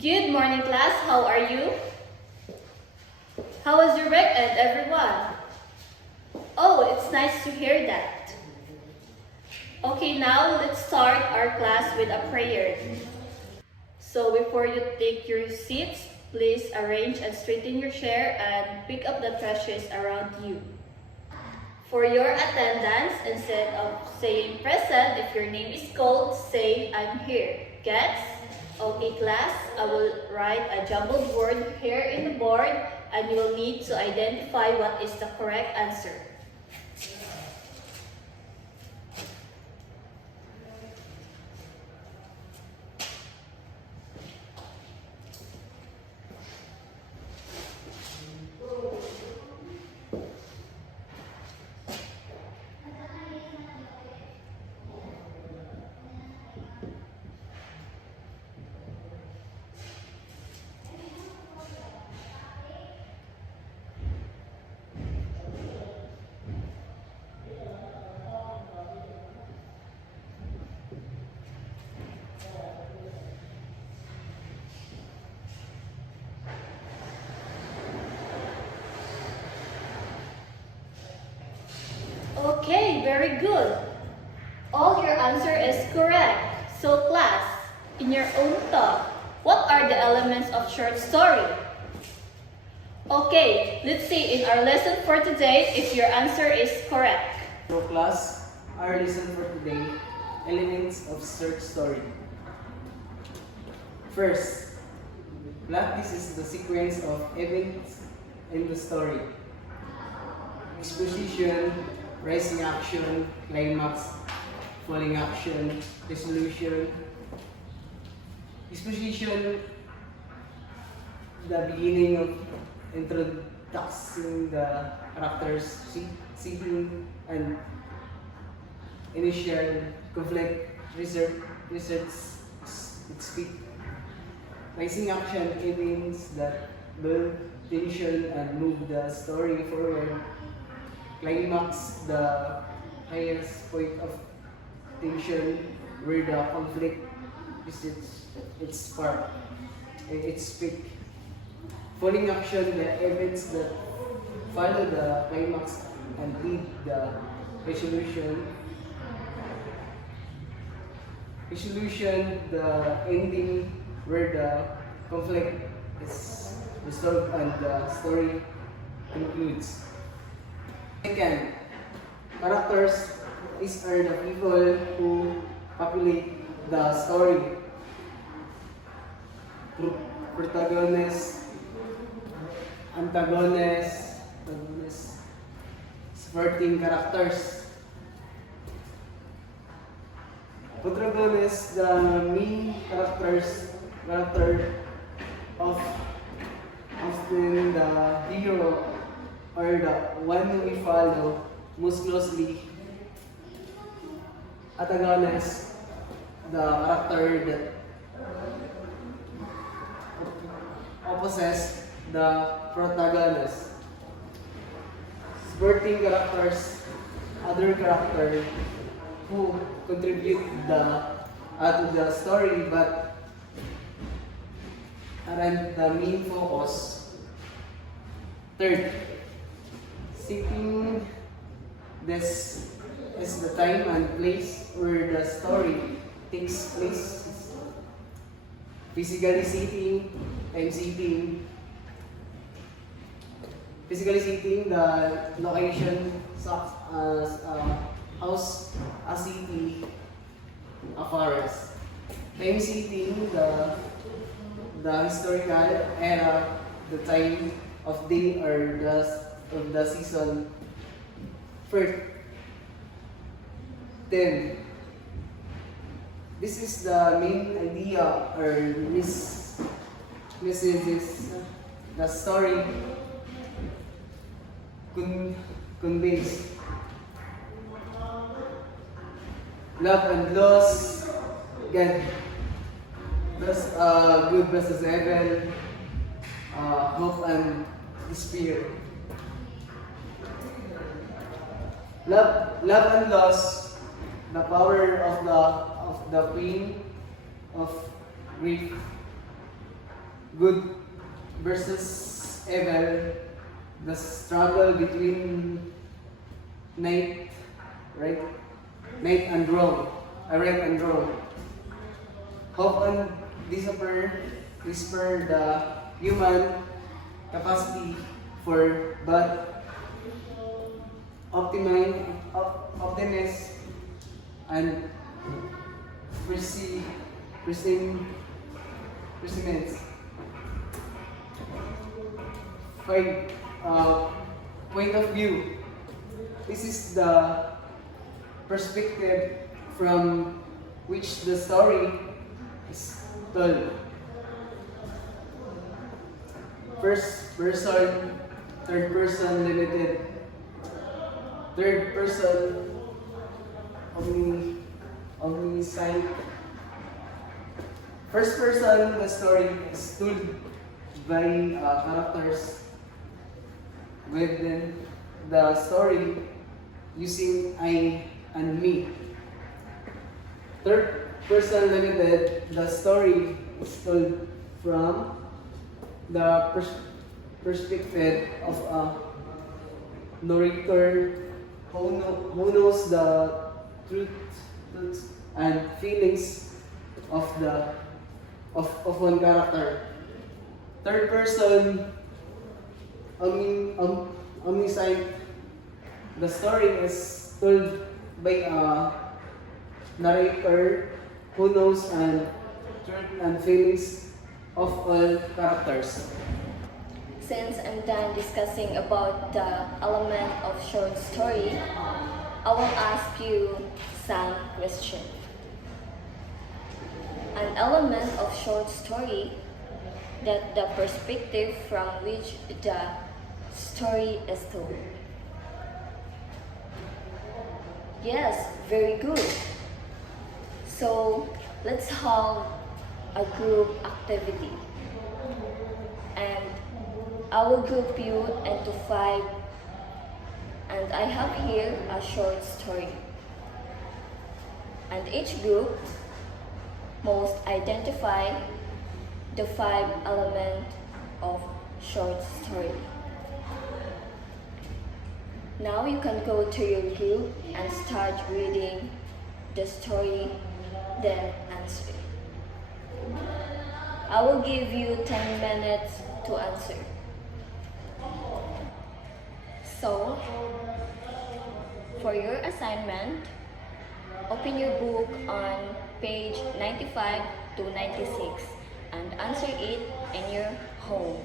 Good morning, class. How are you? How was your weekend, everyone? Oh, it's nice to hear that. Okay, now let's start our class with a prayer. So before you take your seats, please arrange and straighten your chair and pick up the trashes around you. For your attendance, instead of saying present, if your name is called, say I'm here. Gets? Okay, class, I will write a jumbled word here in the board and you will need to identify what is the correct answer. Okay, very good. All your answer is correct. So class, in your own thought, what are the elements of short story? Okay, let's see in our lesson for today if your answer is correct. So class, our lesson for today, elements of short story. First, this is the sequence of events in the story. Exposition, rising action, climax, falling action, resolution. Exposition, the beginning of introducing the characters, seeking and initial conflict, research, speak. Rising action events that build tension and move the story forward. Climax, the highest point of tension where the conflict is its part, its peak. Falling action, the events that follow the climax and lead the resolution. Resolution, the ending where the conflict is resolved and the story concludes. Second, characters are the people who populate the story. Protagonist, antagonist, supporting characters. Protagonist, the main character of often the hero or the one we follow most closely. Antagonist, the character that opposes the protagonist. Supporting characters, other character who contribute to the story but aren't the main focus. Third, setting. This is the time and place where the story takes place. Physically setting, time setting. Physically setting, the location, house, a city, a forest. Time setting, the historical era, the time of day or of the season. First, then, this is the main idea or messages the story conveys. Love and loss, good versus evil, hope and despair. Love and loss, the power of the pain, of grief, good versus evil, the struggle between night, right? Night and wrong, right and wrong. Hope and whisper the human capacity for but optimism and persimmons. Five, point of view. This is the perspective from which the story is told. First person, third person limited, third person omniscient. First person, the story is told by characters within the story using I and me. Third person limited, the story is told from the perspective of a narrator who knows the truths and feelings of one character. Third person, omniscient. The story is told by a narrator who knows and truth and feelings of all characters. Since I'm done discussing about the element of short story, I will ask you some question. An element of short story that the perspective from which the story is told. Yes, very good. So let's have a group activity. And I will group you into 5, and I have here a short story. And each group must identify the 5 elements of short story. Now you can go to your group and start reading the story, then answer. I will give you 10 minutes to answer. So, for your assignment, open your book on page 95 to 96 and answer it in your home.